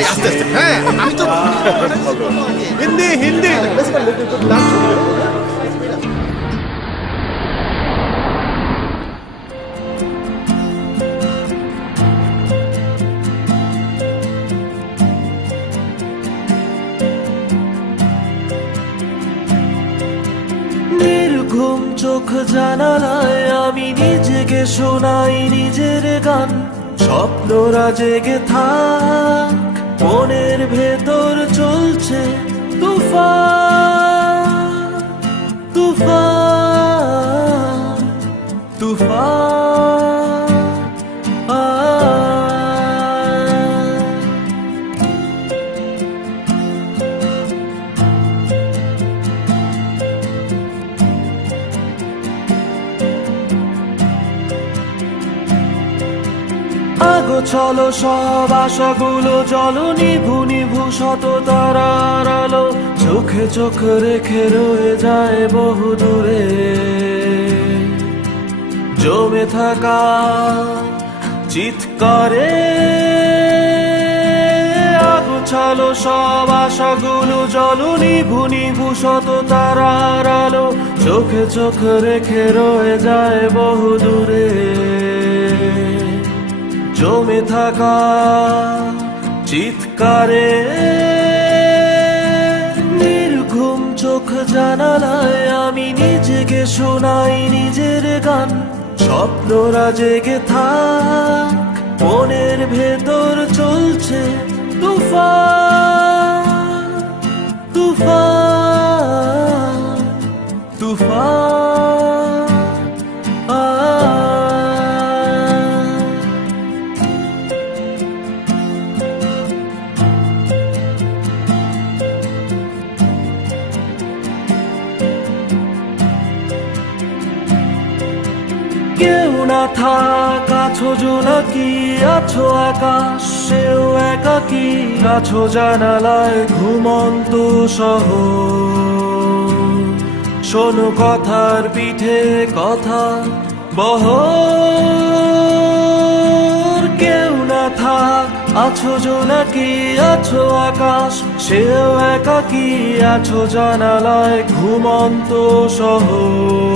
আস্তে আস্তে, হ্যাঁ আমি তো হিন্দি হিন্দি নির্ঘুম চোখ জানালায় আমি নিজেকে শোনাই নিজের গান, স্বপ্নরা জেগে থাক, মনের ভেতর চলছে তুফান তুফান তুফান। আগো চলো সব আশাগুলো জলো, নিভু নিভু শত তারার আলো, চোখে চোখ রেখে রয়ে যায় বহু দূরে জমে থাকা চিৎকারে। আগো চলো সব আশাগুলো জলো, নিভু নিভু শত তারার আলো, চোখে চোখ রেখে রয়ে যায় বহু দূরে জমে থাকা চিৎকারে। নির্ঘুম চোখ জানালায় আমি নিজেকে শোনাই নিজের গান, স্বপ্নরা জেগে থাক, মনের ভেতর চলছে তুফান তুফান তুফান। কেউ না থাক, আছো জোনাকি, আছো আকাশ, সেও একাকি, আছো জানালায় ঘুমন্ত শহর, শোনো কথার পিঠে কথা বহর। কেউ না থাক, আছো জোনাকি, আছো আকাশ, সেও একাকি, আছো জানালায় ঘুমন্ত শহর,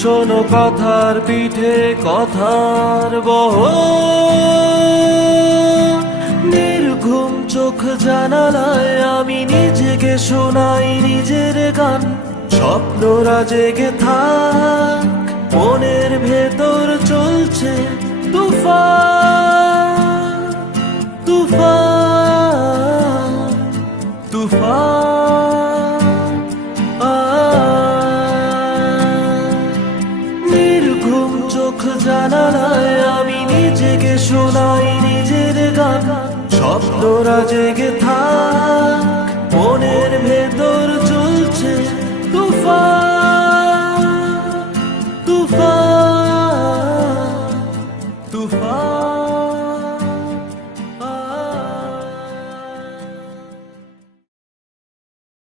শোনো কথার পিঠে কথার বহর। নির্ঘুম চোখ জানালায় আমি নিজেকে শোনাই নিজের গান, স্বপ্নরা জেগে থাক, মনের ভেতর চলছে তুফান তুফান তুফান। নির্ঘুম চোখ জানালায় আমি নিজেকে শোনাই নিজের গান, স্বপ্নরা জেগে